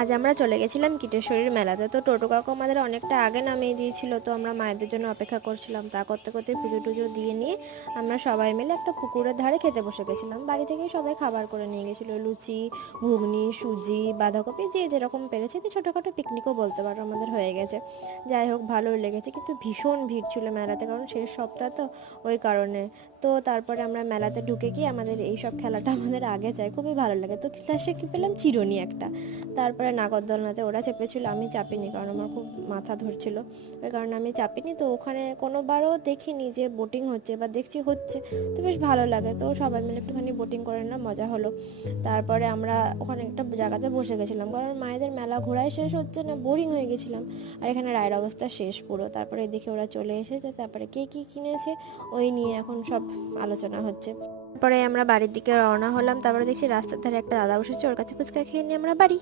আজ আমরা চলে গেছিলাম কীটেশ্বরীর মেলাতে। তো টোটো কাকু আমাদের অনেকটা আগে নামিয়ে দিয়েছিল, তো আমরা মায়েদের জন্য অপেক্ষা করছিলাম। তা করতে করতে পুজো টুজো দিয়ে নিয়ে আমরা সবাই মিলে একটা পুকুরের ধারে খেতে বসে গেছিলাম। বাড়ি থেকেই সবাই খাবার করে নিয়ে গেছিলো, লুচি, ঘুগনি, সুজি, বাঁধাকপি, যে যেরকম পেরেছে। তো ছোটোখাটো পিকনিকও বলতে পারো আমাদের হয়ে গেছে। যাই হোক, ভালোই লেগেছে, কিন্তু ভীষণ ভিড় ছিল মেলাতে, কারণ শেষ সপ্তাহ তো, ওই কারণে। তো তারপরে আমরা মেলাতে ঢুকে গিয়ে আমাদের এই সব খেলাটা আমাদের আগে যায়, খুবই ভালো লাগে। তো ক্লাসে কি পেলাম, চিরুনি একটা। তারপরে নাগরদোলনাতে ওরা চেপেছিল, আমি চাপিনি, কারণ আমার খুব মাথা ধরছিল, ওই কারণে আমি চাপিনি। তো ওখানে কোনোবারও দেখিনি যে বোটিং হচ্ছে, বা দেখছি হচ্ছে, তো বেশ ভালো লাগে। তো সবাই মিলে একটুখানি বোটিং করে নিলাম, মজা হলো। তারপরে আমরা ওখানে একটা জায়গাতে বসে গেছিলাম, কারণ মায়েদের মেলা ঘোরায় শেষ হচ্ছে না, বোরিং হয়ে গেছিলাম। আর এখানে রায়ের অবস্থা শেষ পুরো। তারপরে এদিকে ওরা চলে এসেছে, তারপরে কে কী কিনেছে ওই নিয়ে এখন সব আলোচনা হচ্ছে। তারপরে আমরা বাড়ির দিকে রওনা হলাম। তারপরে দেখছি রাস্তার ধারে একটা দাদা বসেছে, ওর কাছে ফুচকা খেয়ে নিয়ে আমরা বাড়ি।